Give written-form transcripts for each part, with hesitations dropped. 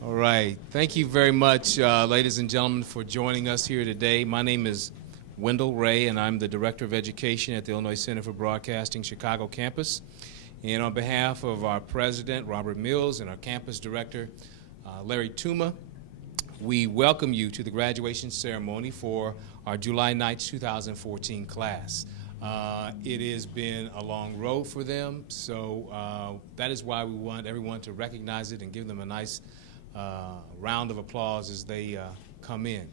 All right. Thank you very much, ladies and gentlemen, for joining us here today. My name is Wendell Ray, and I'm the Director of Education at the Illinois Center for Broadcasting Chicago campus. And on behalf of our president, Robert Mills, and our campus director, Larry Tuma, we welcome you to the graduation ceremony for our July 9th, 2014 class. It has been a long road for them, so that is why we want everyone to recognize it and give them a nice round of applause as they come in.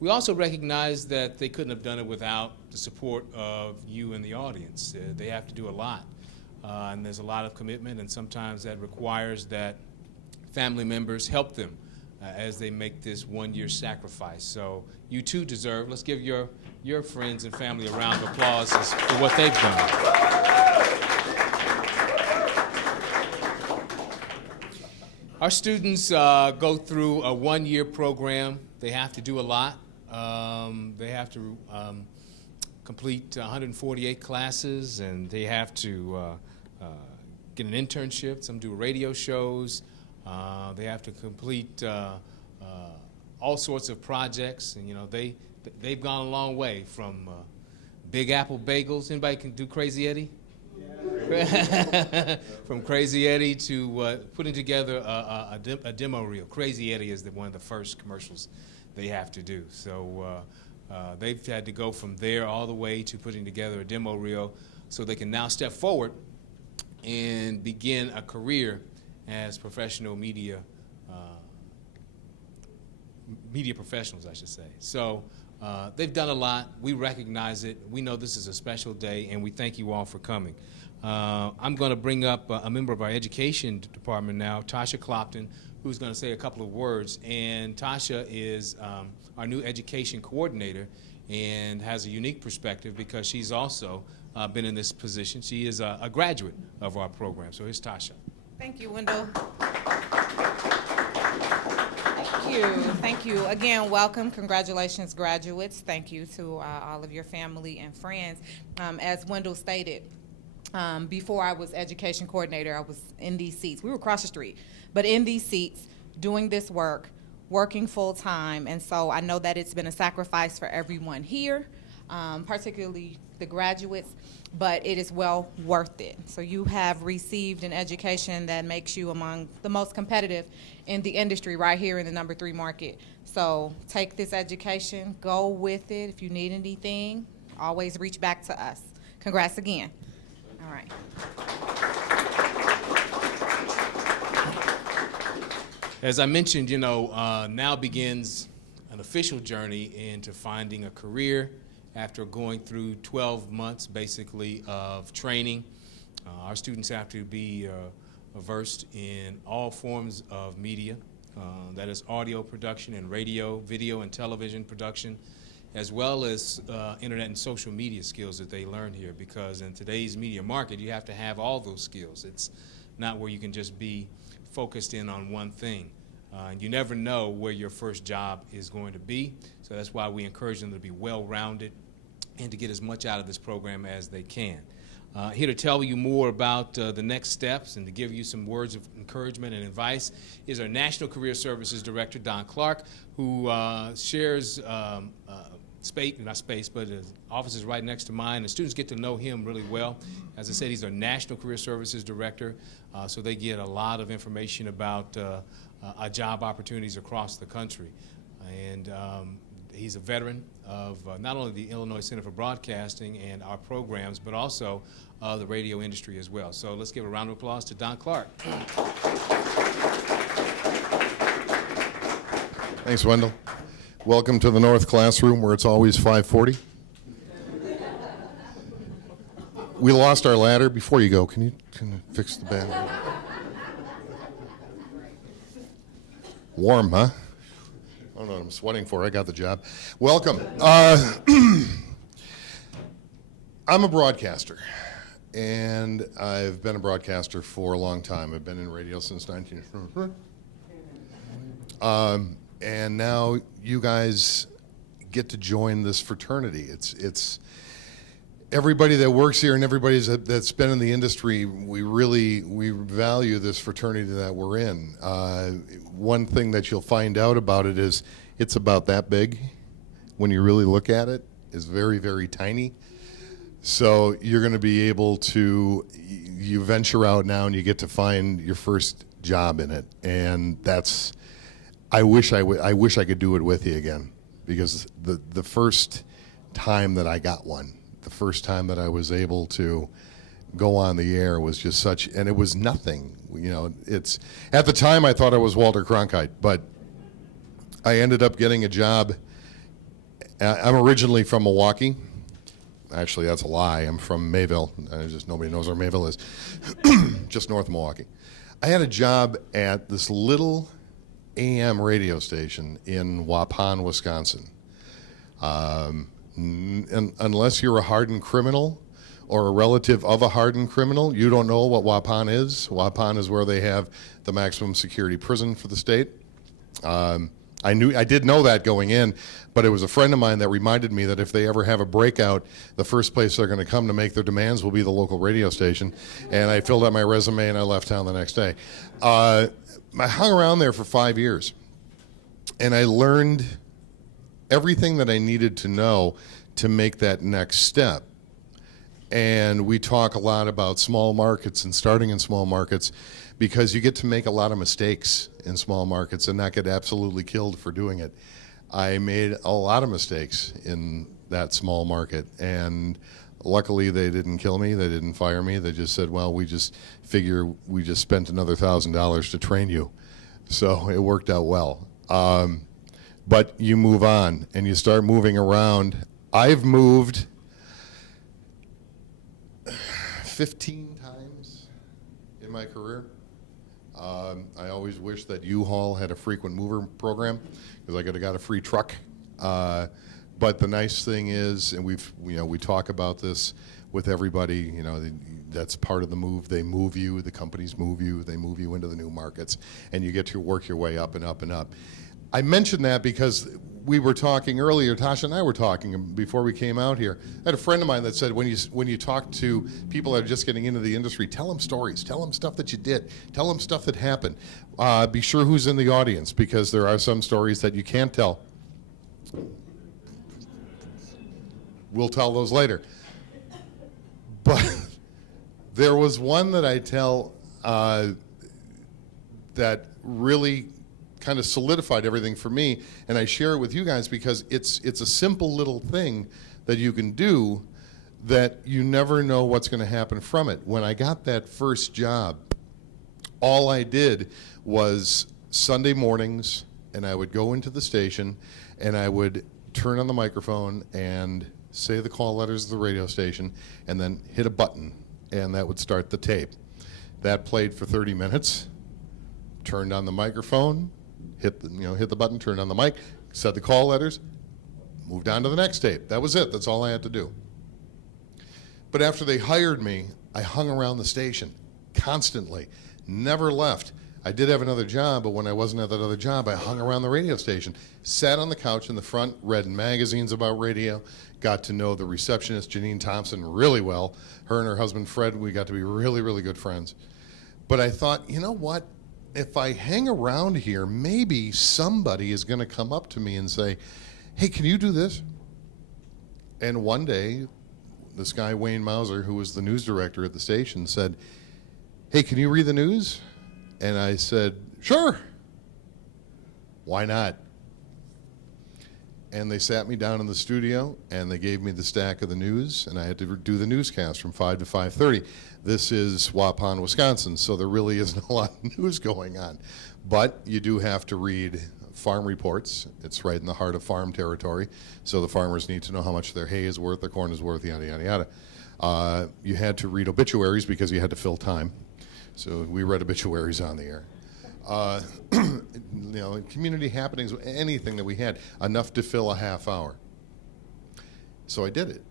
We also recognize that they couldn't have done it without the support of you in the audience. They have to do a lot, and there's a lot of commitment, and sometimes that requires that family members help them as they make this one-year sacrifice. So you too deserve, let's give your friends and family a round of applause for what they've done. Our students go through a one-year program. They have to do a lot. They have to complete 148 classes, and they have to get an internship. Some do radio shows. They have to complete all sorts of projects, and they've gone a long way from Big Apple Bagels. Anybody can do Crazy Eddie? From Crazy Eddie to putting together a demo reel. Crazy Eddie is one of the first commercials they have to do. So they've had to go from there all the way to putting together a demo reel so they can now step forward and begin a career as professional media professionals, I should say. So they've done a lot. We recognize it. We know this is a special day, and we thank you all for coming. I'm going to bring up a member of our education department now, Tasha Clopton, who's going to say a couple of words. And Tasha is our new education coordinator and has a unique perspective because she's also been in this position. She is a graduate of our program. So here's Tasha. Thank you, Wendell. Thank you. Again, welcome. Congratulations, graduates. Thank you to all of your family and friends. As Wendell stated, before I was education coordinator, I was in these seats. We were across the street, but in these seats, doing this work, working full time. And so I know that it's been a sacrifice for everyone here, particularly the graduates, but it is well worth it. So you have received an education that makes you among the most competitive in the industry right here in the number 3 market. So take this education, go with it. If you need anything, always reach back to us. Congrats again. All right. As I mentioned, now begins an official journey into finding a career after going through 12 months, basically, of training. Our students have to be versed in all forms of media, that is audio production and radio, video and television production, as well as internet and social media skills that they learn here, because in today's media market, you have to have all those skills. It's not where you can just be focused in on one thing. You never know where your first job is going to be, so that's why we encourage them to be well-rounded and to get as much out of this program as they can. Here to tell you more about the next steps and to give you some words of encouragement and advice is our National Career Services Director, Don Clark, who shares his office is right next to mine. The students get to know him really well. As I said, he's our National Career Services Director, so they get a lot of information about job opportunities across the country. And he's a veteran of not only the Illinois Center for Broadcasting and our programs, but also the radio industry as well. So let's give a round of applause to Don Clark. Thanks, Wendell. Welcome to the North Classroom, where it's always 5:40. We lost our ladder. Before you go, can you fix the band? Warm, huh? I don't know what I'm sweating for. I got the job. Welcome. I'm a broadcaster, and I've been a broadcaster for a long time. I've been in radio since 19... and now you guys get to join this fraternity. everybody that works here and everybody that's been in the industry, we value this fraternity that we're in. One thing that you'll find out about it is it's about that big. When you really look at it, it's very, very tiny. So you're going to be able to, you venture out now and you get to find your first job in it, and that's, I wish I could do it with you again, because the first time that I got one, the first time that I was able to go on the air was just such, and it was nothing. You know, it's, at the time I thought I was Walter Cronkite, but I ended up getting a job. I'm originally from Milwaukee. Actually, that's a lie. I'm from Mayville. Just nobody knows where Mayville is. Just north of Milwaukee. I had a job at this little AM radio station in Waupun, Wisconsin. And unless you're a hardened criminal or a relative of a hardened criminal, you don't know what Waupun is. Waupun is where they have the maximum security prison for the state. I did know that going in, but it was a friend of mine that reminded me that if they ever have a breakout, the first place they're going to come to make their demands will be the local radio station. And I filled out my resume and I left town the next day. I hung around there for 5 years, and I learned everything that I needed to know to make that next step. And we talk a lot about small markets and starting in small markets, because you get to make a lot of mistakes in small markets and not get absolutely killed for doing it. I made a lot of mistakes in that small market, and luckily they didn't kill me, they didn't fire me, they just said, well, we just figure we just spent another $1,000 to train you. So it worked out well. But you move on and you start moving around. I've moved 15 times in my career. I always wish that U-Haul had a frequent mover program, because I could have got a free truck. But the nice thing is, and we talk about this with everybody, that's part of the move. They move you, the companies move you, they move you into the new markets, and you get to work your way up and up and up. I mentioned that because we were talking earlier, Tasha and I were talking before we came out here. I had a friend of mine that said, when you talk to people that are just getting into the industry, tell them stories, tell them stuff that you did, tell them stuff that happened. Be sure who's in the audience, because there are some stories that you can't tell. We'll tell those later. But there was one that I tell that really kind of solidified everything for me, and I share it with you guys because it's a simple little thing that you can do that you never know what's going to happen from it. When I got that first job, all I did was Sunday mornings, and I would go into the station and I would turn on the microphone and say the call letters of the radio station and then hit a button, and that would start the tape. That played for 30 minutes, turned on the microphone, hit the button, turned on the mic, said the call letters, moved on to the next tape. That was it. That's all I had to do. But after they hired me, I hung around the station constantly, never left. I did have another job, but when I wasn't at that other job, I hung around the radio station, sat on the couch in the front, read magazines about radio, got to know the receptionist, Janine Thompson, really well. Her and her husband, Fred, we got to be really, really good friends. But I thought, you know what? If I hang around here, maybe somebody is going to come up to me and say, hey, can you do this? And one day, this guy, Wayne Mauser, who was the news director at the station, said, hey, can you read the news? And I said, sure. Why not? And they sat me down in the studio, and they gave me the stack of the news, and I had to do the newscast from 5 to 5:30. This is Waupun, Wisconsin, so there really isn't a lot of news going on. But you do have to read farm reports. It's right in the heart of farm territory, so the farmers need to know how much their hay is worth, their corn is worth, yada, yada, yada. You had to read obituaries because you had to fill time. So we read obituaries on the air. Community happenings, anything that we had, enough to fill a half hour. So I did it.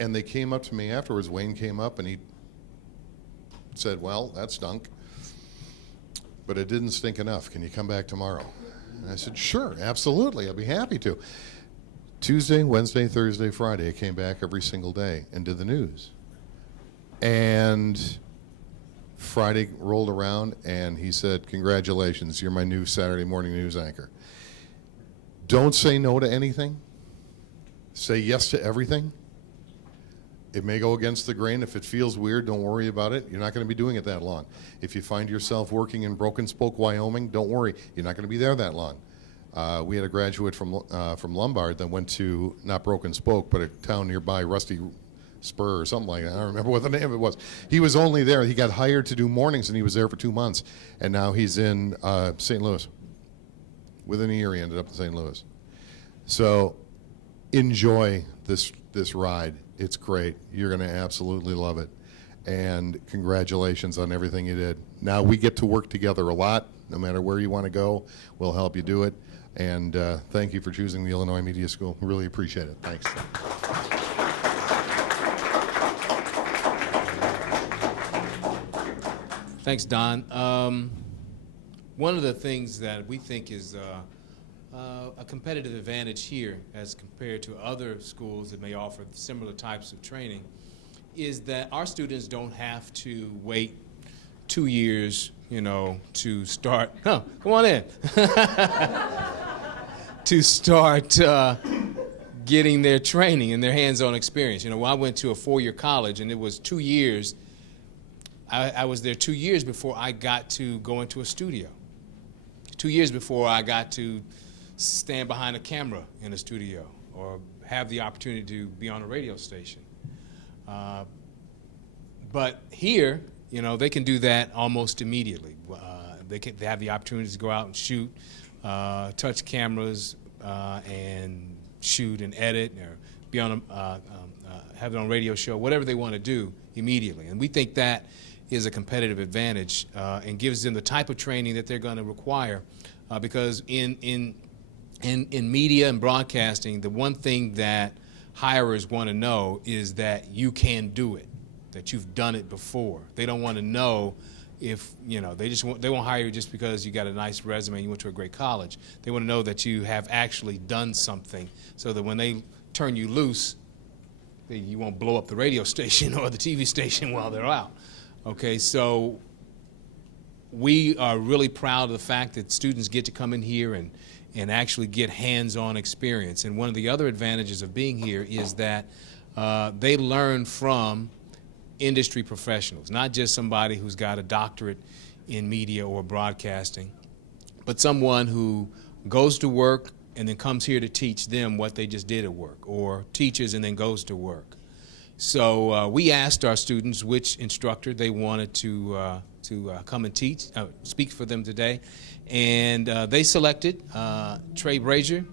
And they came up to me afterwards. Wayne came up and he said, well, that stunk, but it didn't stink enough. Can you come back tomorrow? And I said, sure, absolutely. I'll be happy to. Tuesday, Wednesday, Thursday, Friday, I came back every single day and did the news. And Friday rolled around and he said, congratulations, you're my new Saturday morning news anchor. Don't say no to anything. Say yes to everything. It may go against the grain. If it feels weird, don't worry about it. You're not going to be doing it that long. If you find yourself working in Broken Spoke, Wyoming, don't worry. You're not going to be there that long. We had a graduate from Lombard that went to, not Broken Spoke, but a town nearby, Rusty Spur or something like that. I don't remember what the name of it was. He was only there. He got hired to do mornings, and he was there for 2 months. And now he's in St. Louis. Within a year, he ended up in St. Louis. So enjoy this ride. It's great. You're going to absolutely love it. And congratulations on everything you did. Now we get to work together a lot. No matter where you want to go, we'll help you do it. And thank you for choosing the Illinois Media School. Really appreciate it. Thanks. Thanks, Don. One of the things that we think is a competitive advantage here as compared to other schools that may offer similar types of training is that our students don't have to wait 2 years, to start. Come on in. To start getting their training and their hands-on experience. I went to a 4-year college, and it was 2 years. I was there 2 years before I got to go into a studio. 2 years before I got to stand behind a camera in a studio or have the opportunity to be on a radio station. But here, they can do that almost immediately. They have the opportunity to go out and shoot, touch cameras, and shoot and edit, or be on have it on a radio show, whatever they want to do immediately. And we think that is a competitive advantage and gives them the type of training that they're going to require, because in media and broadcasting, the one thing that hirers want to know is that you can do it, that you've done it before. They don't want to know if, they won't hire you just because you got a nice resume and you went to a great college. They want to know that you have actually done something so that when they turn you loose, you won't blow up the radio station or the TV station while they're out. Okay, so we are really proud of the fact that students get to come in here and actually get hands-on experience. And one of the other advantages of being here is that they learn from industry professionals, not just somebody who's got a doctorate in media or broadcasting, but someone who goes to work and then comes here to teach them what they just did at work, or teaches and then goes to work. So we asked our students which instructor they wanted to come and speak for them today, and they selected Trey Brazier.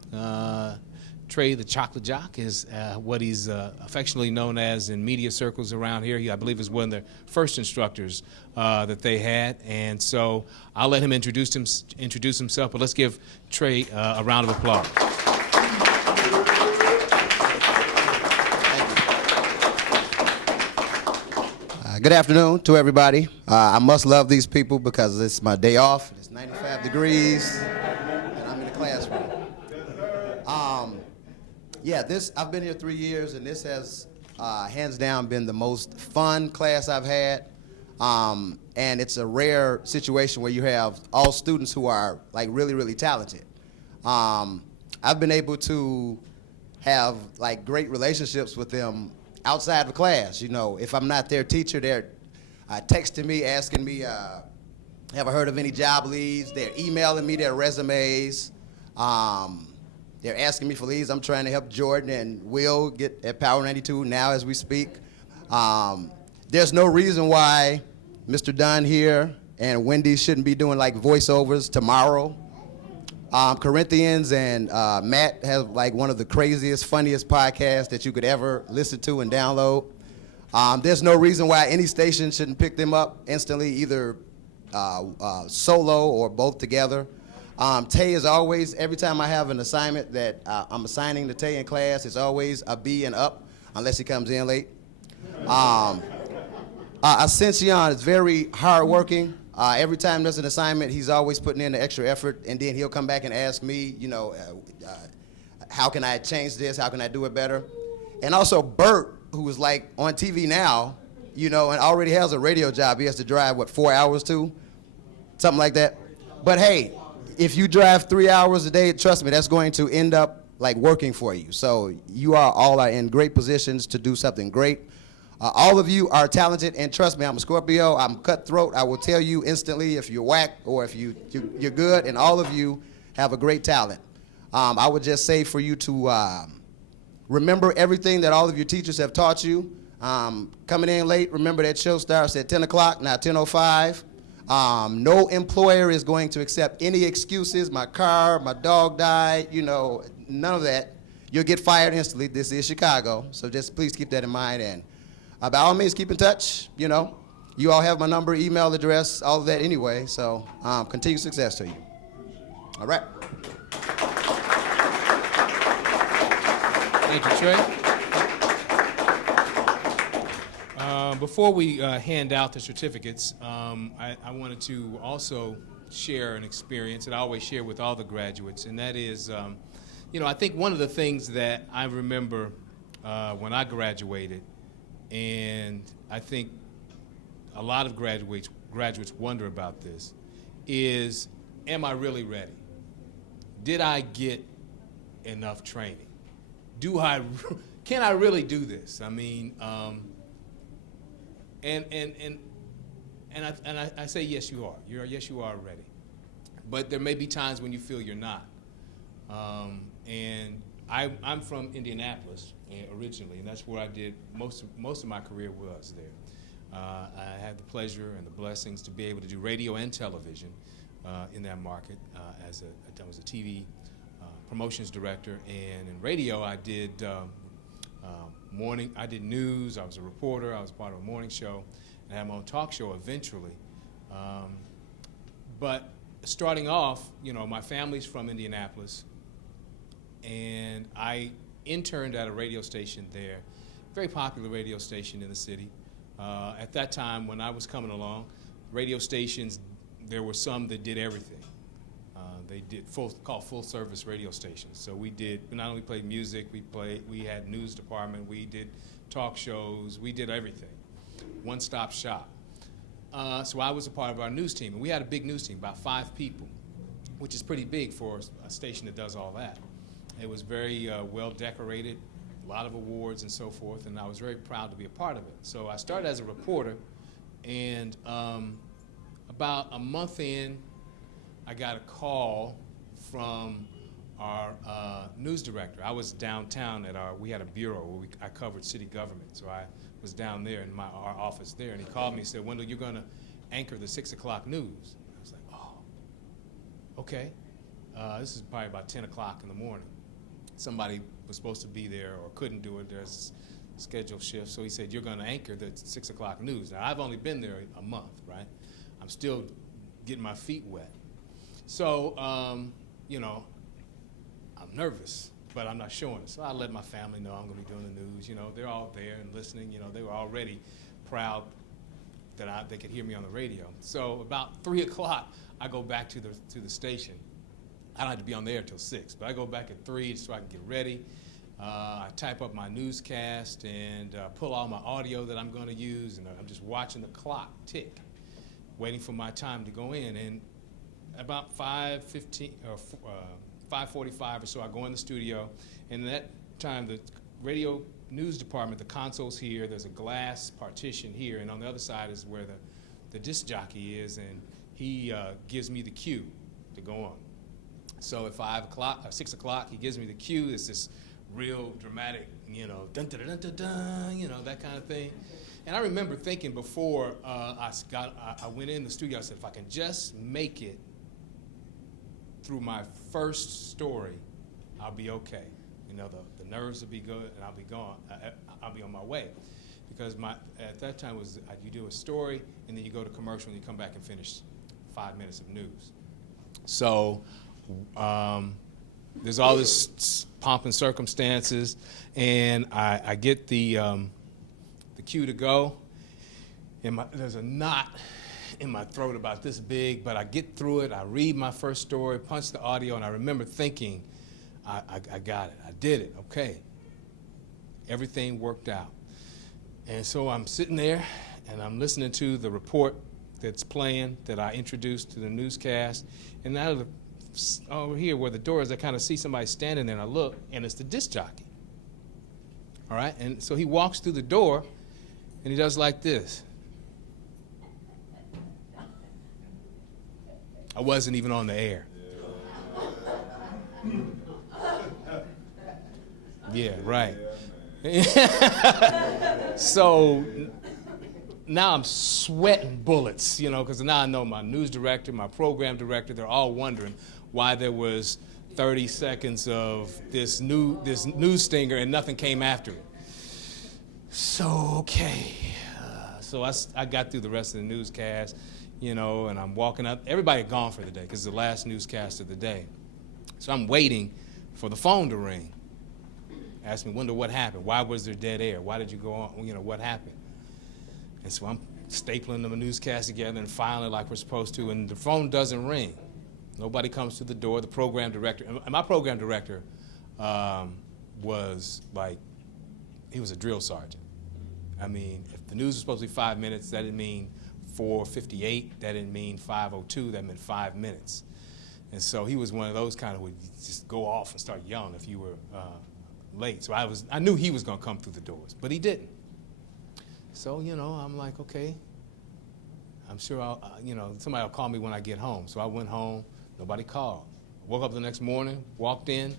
Trey the Chocolate Jock is what he's affectionately known as in media circles around here. He, I believe, is one of the first instructors that they had, and so I'll let him introduce himself. But let's give Trey a round of applause. Good afternoon to everybody. I must love these people because it's my day off. It's 95 degrees, and I'm in the classroom. I've been here 3 years, and this has hands down been the most fun class I've had. And it's a rare situation where you have all students who are like really, really talented. I've been able to have like great relationships with them outside of class. If I'm not their teacher, they're texting me, asking me, have I heard of any job leads? They're emailing me their resumes. They're asking me for leads. I'm trying to help Jordan and Will get at Power 92 now as we speak. There's no reason why Mr. Dunn here and Wendy shouldn't be doing like voiceovers tomorrow. Corinthians and Matt have like one of the craziest, funniest podcasts that you could ever listen to and download. There's no reason why any station shouldn't pick them up instantly, either solo or both together. Tay is always, every time I have an assignment that I'm assigning to Tay in class, it's always a B and up, unless he comes in late. Ascension is very hardworking. Every time there's an assignment, he's always putting in the extra effort, and then he'll come back and ask me, how can I change this? How can I do it better? And also Bert, who is like on TV now, you know, and already has a radio job. He has to drive, 4 hours to? Something like that. But hey, if you drive 3 hours a day, trust me, that's going to end up like working for you. So you all are in great positions to do something great. All of you are talented, and trust me, I'm a Scorpio, I'm cutthroat. I will tell you instantly if you're whack or if you're good, and all of you have a great talent. I would just say for you to remember everything that all of your teachers have taught you. Coming in late, remember that show starts at 10 o'clock, not 10:05. No employer is going to accept any excuses. My car, my dog died, you know, none of that. You'll get fired instantly. This is Chicago, so just please keep that in mind. And by all means, keep in touch. You know, you all have my number, email address, all of that anyway. So continued success to you. All right. Thank you, Trey. Before we hand out the certificates, I wanted to also share an experience that I always share with all the graduates, and that is, you know, I think one of the things that I remember when I graduated, and I think a lot of graduates wonder about this, is, am I really ready? Did I get enough training? Can I really do this? I mean, and I say yes, you are. Yes, you are ready. But there may be times when you feel you're not. And I'm from Indianapolis originally, and that's where I did most of my career was there. I had the pleasure and the blessings to be able to do radio and television in that market I was a TV promotions director, and in radio I did I did news, I was a reporter, I was part of a morning show, and I had my own talk show eventually. But starting off, you know, my family's from Indianapolis, and I interned at a radio station there, very popular radio station in the city. At that time, when I was coming along, radio stations, there were some that did everything. They did called full-service radio stations. So we not only played music, we had news department, we did talk shows, we did everything. One-stop shop. So I was a part of our news team, and we had a big news team, about 5 people, which is pretty big for a station that does all that. It was very well decorated, a lot of awards and so forth, and I was very proud to be a part of it. So I started as a reporter, and about a month in, I got a call from our news director. I was downtown we had a bureau where I covered city government, so I was down there in our office there, and he called me and said, "Wendell, you're going to anchor the 6 o'clock news." I was like, "Oh, okay." This is probably about 10 o'clock in the morning. Somebody was supposed to be there or couldn't do it. There's a scheduled shift, so he said, "You're going to anchor the 6 o'clock news." Now, I've only been there a month, right? I'm still getting my feet wet. So, you know, I'm nervous, but I'm not showing it. So I let my family know I'm going to be doing the news. You know, they're all there and listening. You know, they were already proud that they could hear me on the radio. So about 3 o'clock, I go back to the station. I don't have to be on the air till 6, but I go back at 3 so I can get ready. I type up my newscast and pull all my audio that I'm going to use, and I'm just watching the clock tick, waiting for my time to go in. And about 5:15 or 5:45 or so, I go in the studio, and at that time, the radio news department, the console's here, there's a glass partition here, and on the other side is where the disc jockey is, and he gives me the cue to go on. So at 6 o'clock, he gives me the cue. It's this real dramatic, you know, dun dun dun dun dun, you know, that kind of thing. And I remember thinking before I went in the studio, I said, if I can just make it through my first story, I'll be okay. You know, the nerves will be good, and I'll be gone. I'll be on my way, because at that time you do a story, and then you go to commercial, and you come back and finish 5 minutes of news. So there's all this pomp and circumstances, and I get the cue to go, and there's a knot in my throat about this big, but I get through it. I read my first story, punch the audio, and I remember thinking, I got it. I did it. Okay. Everything worked out. And so I'm sitting there, and I'm listening to the report that's playing that I introduced to the newscast. And out of over here where the door is, I kind of see somebody standing there, and I look, and it's the disc jockey. All right? And so he walks through the door, and he does like this. I wasn't even on the air. Yeah, right. So now I'm sweating bullets, because now I know my news director, my program director, they're all wondering why there was 30 seconds of this news stinger and nothing came after it. So, okay. So I got through the rest of the newscast, and I'm walking up. Everybody had gone for the day because it's the last newscast of the day. So I'm waiting for the phone to ring. Ask me, Wendell, what happened? Why was there dead air? Why did you go on? What happened? And so I'm stapling the newscast together and filing like we're supposed to, and the phone doesn't ring. Nobody comes to the door. The program director, and my program director was like, he was a drill sergeant. I mean, if the news was supposed to be 5 minutes, that didn't mean 4:58. That didn't mean 5:02. That meant 5 minutes. And so he was one of those kind of would just go off and start yelling if you were late. So I knew he was going to come through the doors, but he didn't. So, I'm like, okay, I'm sure somebody will call me when I get home. So I went home, nobody called. Woke up the next morning, walked in,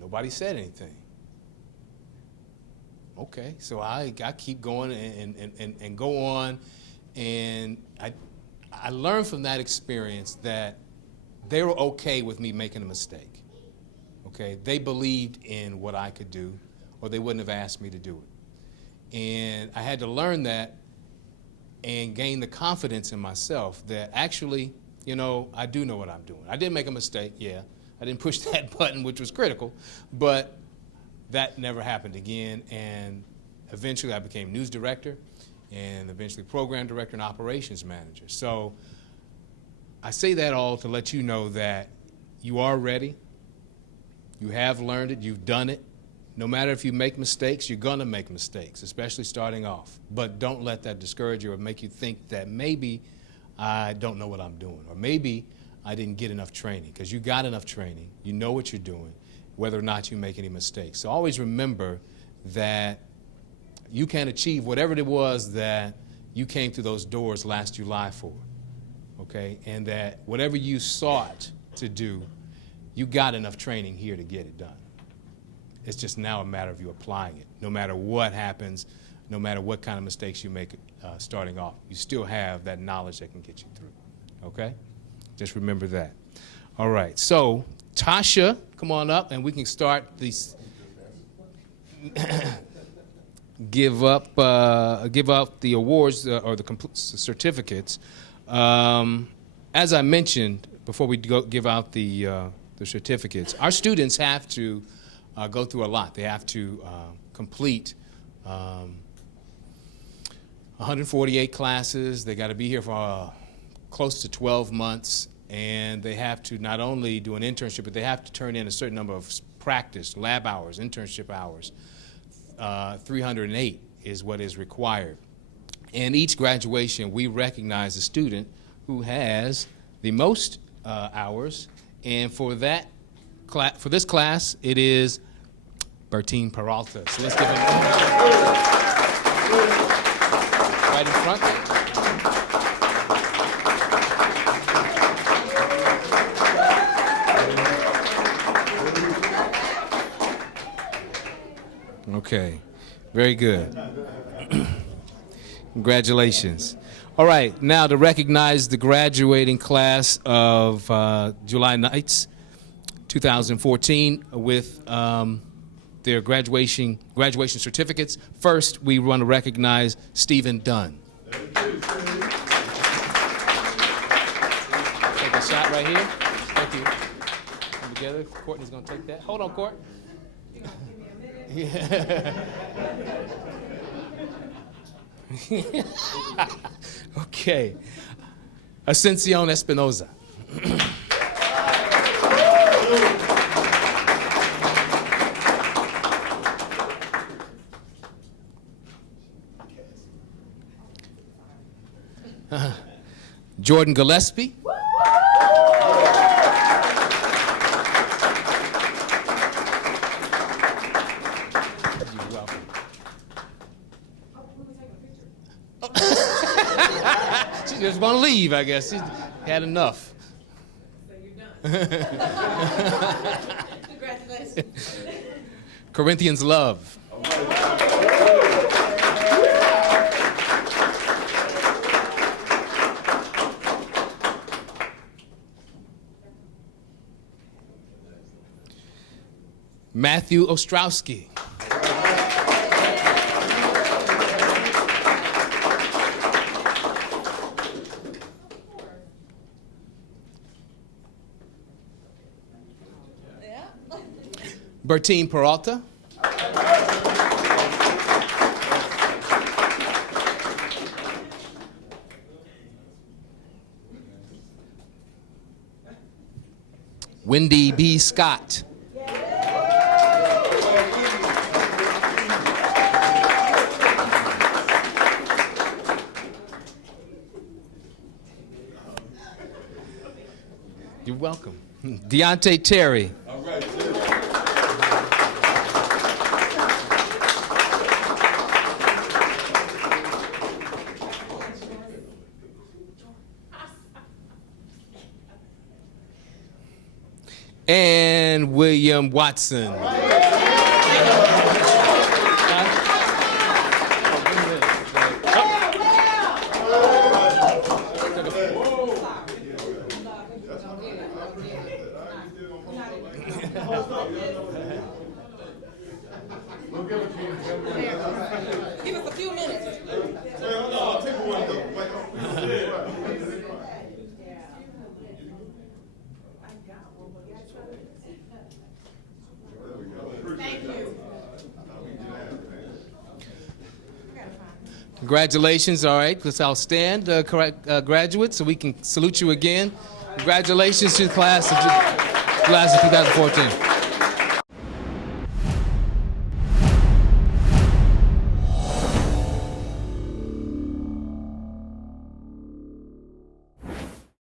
nobody said anything. Okay, so I keep going and go on, and I learned from that experience that they were okay with me making a mistake. Okay, they believed in what I could do, or they wouldn't have asked me to do it. And I had to learn that and gain the confidence in myself that actually, I do know what I'm doing. I did make a mistake, yeah. I didn't push that button, which was critical, but that never happened again. And eventually I became news director, and eventually program director and operations manager. So I say that all to let you know that you are ready. You have learned it. You've done it. No matter if you make mistakes, you're going to make mistakes, especially starting off. But don't let that discourage you or make you think that maybe I don't know what I'm doing, or maybe I didn't get enough training, because you got enough training. You know what you're doing, whether or not you make any mistakes. So always remember that you can achieve whatever it was that you came through those doors last July for, okay? And that whatever you sought to do, you got enough training here to get it done. It's just now a matter of you applying it. No matter what happens, no matter what kind of mistakes you make starting off, you still have that knowledge that can get you through, okay? Just remember that. All right, so Tasha, come on up, and we can start these. Give up the awards or the certificates. As I mentioned before we give out the certificates, our students have to go through a lot. They have to complete 148 classes. They got to be here for close to 12 months, and they have to not only do an internship, but they have to turn in a certain number of practice, lab hours, internship hours. 308 is what is required. And each graduation, we recognize a student who has the most hours. And for this class, it is Bertine Peralta. So let's give him right in front. Okay, very good. Congratulations. All right, now to recognize the graduating class of July Nights 2014 with their graduation certificates. First, we want to recognize Stephen Dunn. Take a shot right here. Thank you. Come together. Courtney's going to take that. Hold on, Court. Yeah. Okay. Ascension Espinoza. Jordan Gillespie. You're welcome. She just want to leave, I guess. She had enough. So you're done. Congratulations. Corinthians Love. Matthew Ostrowski. Bertine Peralta. Wendy B. Scott. You're welcome. Deontay Terry. All right, And William Watson. Give us a few minutes. Thank you. Congratulations. All right, let's all stand, graduates, so we can salute you again. Congratulations to the class of 2014.